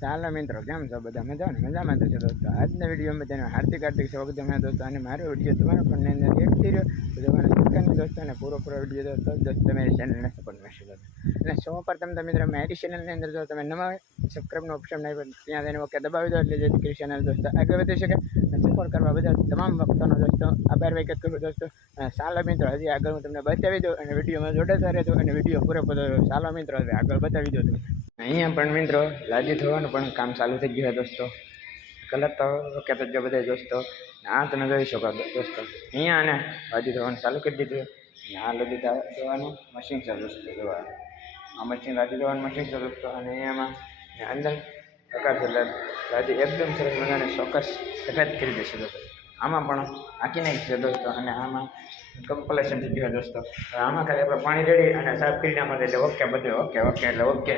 ચાલો મિત્રો, કેમ છો બધા? મજામાં તો છે દોસ્તો. આજના વિડીયોમાં તેનું હાર્દિક સ્વાગત છે દોસ્તો. અને મારો વિડીયો તમારા ફોનની અંદર એડ થઈ રહ્યો તો તમારા સરકારની દોસ્તો અને પૂરો વિડીયો દોસ્તો તમારી ચેનલને સપોર્ટ કરશો દોસ્તો. અને સૌ પ્રથમ તો મિત્રો મારી ચેનલની અંદર જો તમે નવા હોય સબસ્ક્રાઈબનો ઓપ્શન નહીં પણ ત્યાં જઈને ઓકે દબાવી દો એટલે જેથી કરી ચેનલ દોસ્તો આગળ વધી શકે. અને સપોર્ટ કરવા બધા તમામ ભક્તોનો દોસ્તો આભાર વ્યક્ત કરું દોસ્તો. અને ચાલો મિત્રો, હજી આગળ હું તમને બતાવી દઉં અને વિડીયોમાં જોડાતા રહેજો અને વિડીયો પૂરો ચાલો મિત્રો હવે આગળ બતાવી દો તમે. અહીંયા પણ મિત્રો લાદી થવાનું પણ કામ ચાલુ થઈ ગયું છે દોસ્તો. કલર તો ઓકે તો જો બધા દોસ્તો આ તમે જોઈ શકો દોસ્તો. અહીંયા અને લાદી થવાનું ચાલુ કરી દીધું. આ લાદી થવાનું મશીન છે દોસ્તો. જોવાનું આ મશીન લાદી થવાનું મશીન છે દોસ્તો. અને અહીંયામાં અંદર પ્રકાર છે લાદી એકદમ સરસ મજાને ચોક્કસ સફેદ કરી દેશે દોસ્તો. આમાં પણ આંકી નાખી છે દોસ્તો. અને આમાં કમ્પ્લેશન થઈ ગયું દોસ્તો. આમાં ખાલી આપણે પાણી રેડી અને સાફ કરી નાખો એટલે ઓકે બધું ઓકે એટલે ઓકે.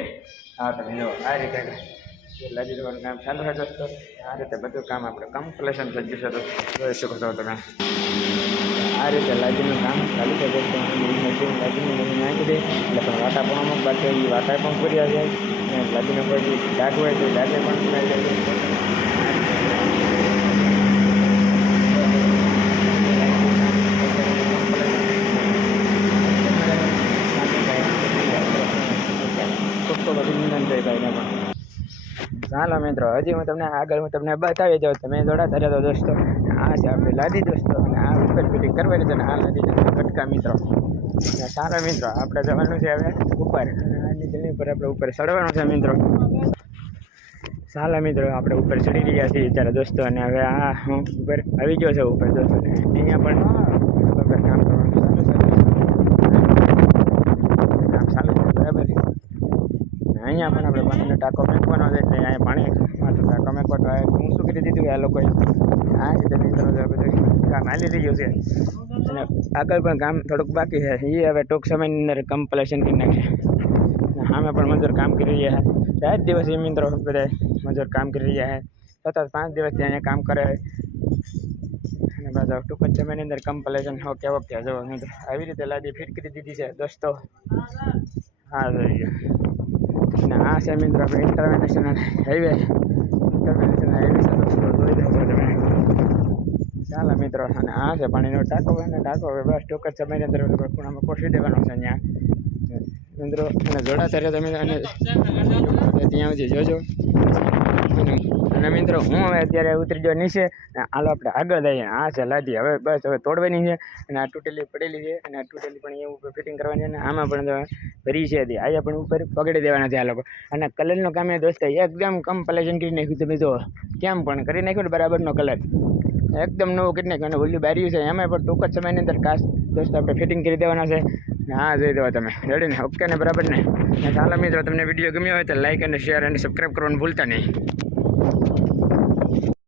હા તમે જો આ રીતે લાદી દેવાનું કામ ચાલુ છે દોસ્તો. આ રીતે બધું કામ આપણે કમ્પ્લેશન થઈ ગયું છે દોસ્તો. જોઈ શકો છો તમે આ રીતે લાદીનું કામ ચાલુ છે દોસ્તો. મશીન લાદીનું મશીન નાખી દે એટલે પણ વાટા પણ અમુક બાકી એ વાટા પણ પૂરી આવી જાય. અને લાદીનો કોઈ ડાઘ હોય તો ડાઘે પણ પૂરાઈ જાય. ચાલો મિત્રો, હજી હું તમને બતાવી દઉં. તમે જોડાતા રહેતો દોસ્તો. આ છે આપણી લાદી દોસ્તો. અને આ ઉપર ફિટિંગ કરવાની છે. અને આ લાદી કટકા મિત્રો. અને સારા મિત્રો, આપણે જવાનું છે હવે ઉપર. આની જમીન પર આપણે ઉપર ચડવાનું છે મિત્રો. ચાલો મિત્રો, આપણે ઉપર ચડી રહ્યા છીએ ત્યારે દોસ્તો. અને હવે આ હું ઉપર આવી ગયો છે ઉપર દોસ્તો. અહીંયા પણ કામ કરવાનું ચાલુ છે બરાબર. અહીંયા પણ આપણે પાણીનો ટાંકો મેકવાનો છે એટલે અહીંયા પાણી ટાંકો મેકવાનો હું શું કરી દીધું આ લોકોએ. આ રીતે મિત્રો બધું કામ હાલી રહ્યું છે. અને આગળ પણ કામ થોડુંક બાકી છે. એ હવે ટૂંક સમયની અંદર કમ્પ્લેશન કરી નાખશે. સામે પણ મજૂર કામ કરી રહ્યા છે. રાત દિવસ એ મિત્રો બધા મજૂર કામ કરી રહ્યા છે. સતત 5 દિવસથી અહીંયા કામ કરે. અને બધા ટૂંક જ સમયની અંદર કમ્પ્લેશન ઓકે જો મિત્રો આવી રીતે લાદી ફિટ કરી દીધી છે દોસ્તો. હા જોઈએ. અને આ છે મિત્રો આપણે ઇન્ટરનેશનલ હાઈવે છે દોસ્તો. જોઈ દેજો તમે. ચાલો મિત્રો, અને આ છે પાણીનો ટાંકો. અને ટાંકો હવે બસ ટૂંક જ સમયની અંદર ખૂણામાં કોસી દેવાનો છે અહીંયા મિત્રો. અને જોડાતા રહે તમે અને ત્યાં સુધી જોજો. અને મિત્રો હું હવે અત્યારે ઉતરી ગયો નીચે. હાલો આપણે આગળ જઈએ. આ છે લાદી હવે બસ હવે તોડવાની છે. અને આ તૂટેલી પડેલી છે. અને આ તૂટેલી પણ એ ઉપર ફિટિંગ કરવાની છે. અને આમાં પણ ભરી છે હતી. અહીંયા પણ ઉપર પકડી દેવાના છે આ લોકો. અને કલરનું કામ એ દોસ્તો એકદમ કમ્પ્લેશન કરી નાખ્યું. તમે જો કેમ પણ કરી નાખ્યું ને બરાબરનો કલર એકદમ નવું કરી નાખ્યું. અને ઓલી બારીઓ છે એમાં પણ ટૂંક જ સમયની અંદર કાચ દોસ્તો આપણે ફિટિંગ કરી દેવાના છે. હા જોઈ દો તમે રેડી ને ઓકે ને બરાબર ને. ચાલો મિત્રો, તમને વિડીયો ગમ્યો હોય તો લાઈક અને શેર અને સબસ્ક્રાઈબ કરવાનું ભૂલતા નહીં.